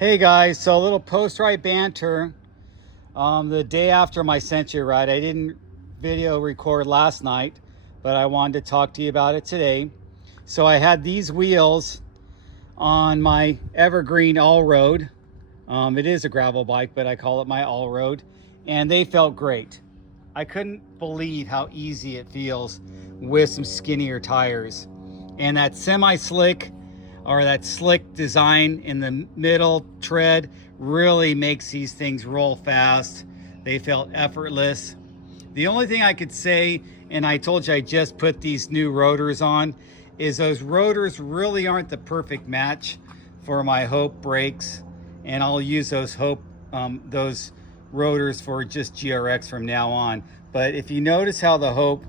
Hey guys, so a little post-ride banter. The day after my Century ride, I didn't video record last night, but I wanted to talk to you about it today. So I had these wheels on my Evergreen All-Road. It is a gravel bike, but I call it my All-Road, and they felt great. I couldn't believe how easy it feels with some skinnier tires. And that semi-slick or that slick design in the middle tread really makes these things roll fast. They felt effortless. The only thing I could say, and I told you I just put these new rotors on, is those rotors really aren't the perfect match for my Hope brakes, and I'll use those those rotors for just GRX from now on. But if you notice how the Hope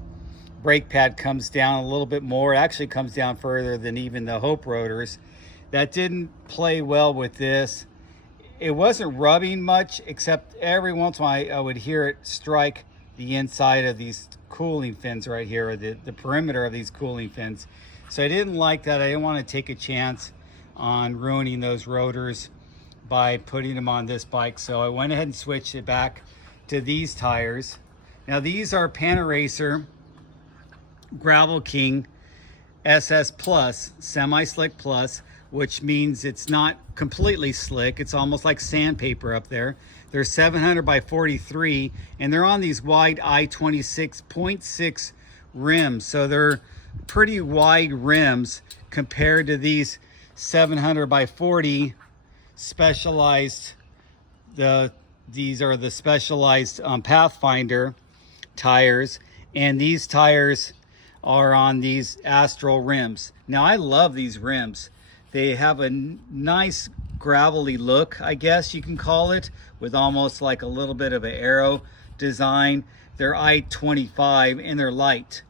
brake pad comes down a little bit more, it actually comes down further than even the Hope rotors. That didn't play well with this. It wasn't rubbing much, except every once in a while I would hear it strike the inside of these cooling fins right here, or the perimeter of these cooling fins. So I didn't like that. I didn't want to take a chance on ruining those rotors by putting them on this bike. So I went ahead and switched it back to these tires. Now these are Panaracer Gravel King SS Plus, Semi-Slick Plus, which means it's not completely slick. It's almost like sandpaper up there. They're 700 by 43, and they're on these wide I-26.6 rims. So they're pretty wide rims compared to these 700 by 40 specialized. These are the specialized Pathfinder tires, and these tires are on these Astral rims. Now I love these rims. They have a nice gravelly look, I guess you can call it, with almost like a little bit of an arrow design. They're I-25 and they're light.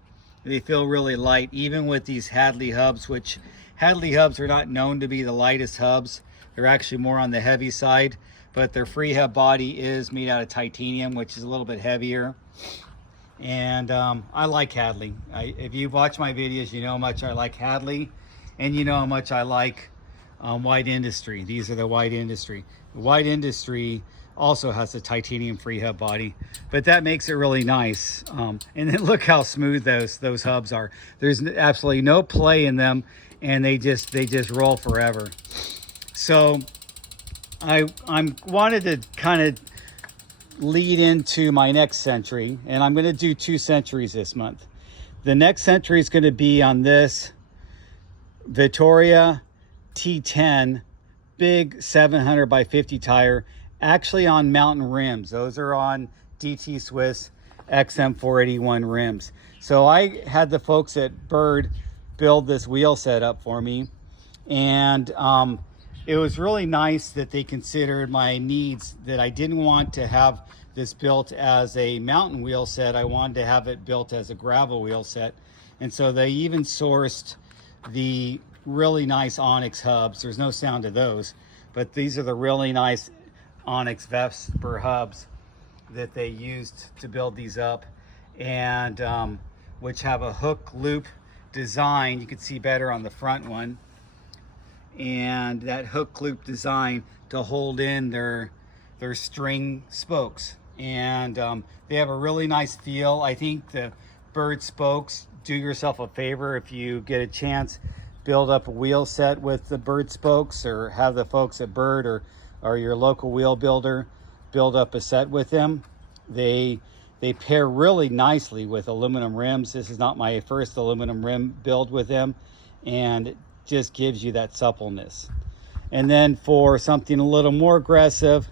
They feel really light, even with these Hadley hubs, which Hadley hubs are not known to be the lightest hubs. They're actually more on the heavy side, but their free hub body is made out of titanium, which is a little bit heavier. And I like Hadley. If you've watched my videos, you know how much I like Hadley, and you know how much I like White Industry. These are the White Industry. The White Industry also has a titanium free hub body, but that makes it really nice. And then look how smooth those hubs are. There's absolutely no play in them, and they just roll forever. So I wanted to kind of lead into my next Century, and I'm going to do 2 Centuries this month. The next Century is going to be on this Vittoria T10 big 700 by 50 tire, actually on mountain rims. Those are on DT Swiss XM481 rims. So I had the folks at Bird build this wheel set up for me, and it was really nice that they considered my needs, that I didn't want to have this built as a mountain wheel set. I wanted to have it built as a gravel wheel set. And so they even sourced the really nice Onyx hubs. There's no sound to those, but these are the really nice Onyx Vesper hubs that they used to build these up, and which have a hook loop design. You can see better on the front one, and that hook loop design to hold in their string spokes, and they have a really nice feel. I think the Bird spokes, do yourself a favor if you get a chance, build up a wheel set with the Bird spokes, or have the folks at Bird or your local wheel builder build up a set with them. They pair really nicely with aluminum rims. This is not my first aluminum rim build with them, and it just gives you that suppleness. And then for something a little more aggressive,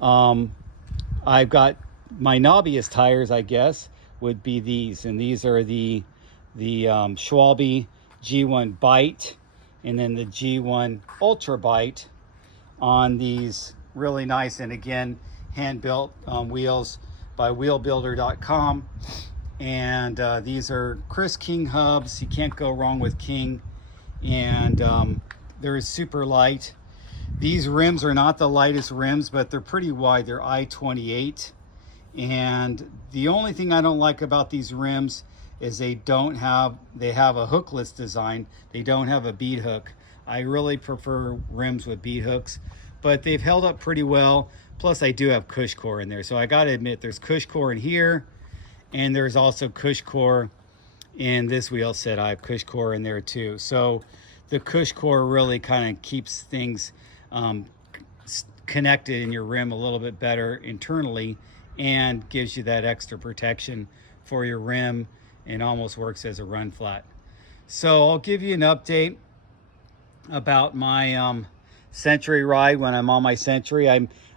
I've got my knobbiest tires, I guess, would be these. And these are the Schwalbe G1 Bite, and then the G1 Ultra Bite on these really nice, and again, hand-built wheels by wheelbuilder.com. And these are Chris King hubs. You can't go wrong with King. And they're super light. These rims are not the lightest rims, but they're pretty wide. They're I-28. And the only thing I don't like about these rims is they have a hookless design. They don't have a bead hook. I really prefer rims with bead hooks, but they've held up pretty well. Plus I do have Cush core in there. So I got to admit there's Cush core in here, and there's also Cush core in this wheel set. I have Cush core in there too. So the Cush core really kind of keeps things connected in your rim a little bit better internally, and gives you that extra protection for your rim, and almost works as a run flat. So I'll give you an update about my Century ride when I'm on my Century.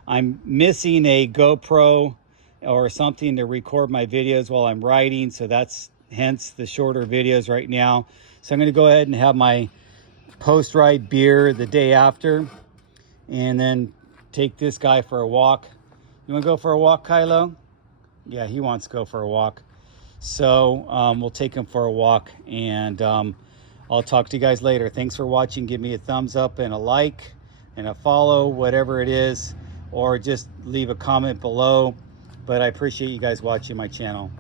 I'm missing a GoPro or something to record my videos while I'm riding, so that's hence the shorter videos right now. So I'm going to go ahead and have my post-ride beer the day after, and then take this guy for a walk. You want to go for a walk, Kylo? Yeah, he wants to go for a walk. So we'll take him for a walk, and I'll talk to you guys later. Thanks for watching. Give me a thumbs up and a like and a follow, whatever it is, or just leave a comment below. But I appreciate you guys watching my channel.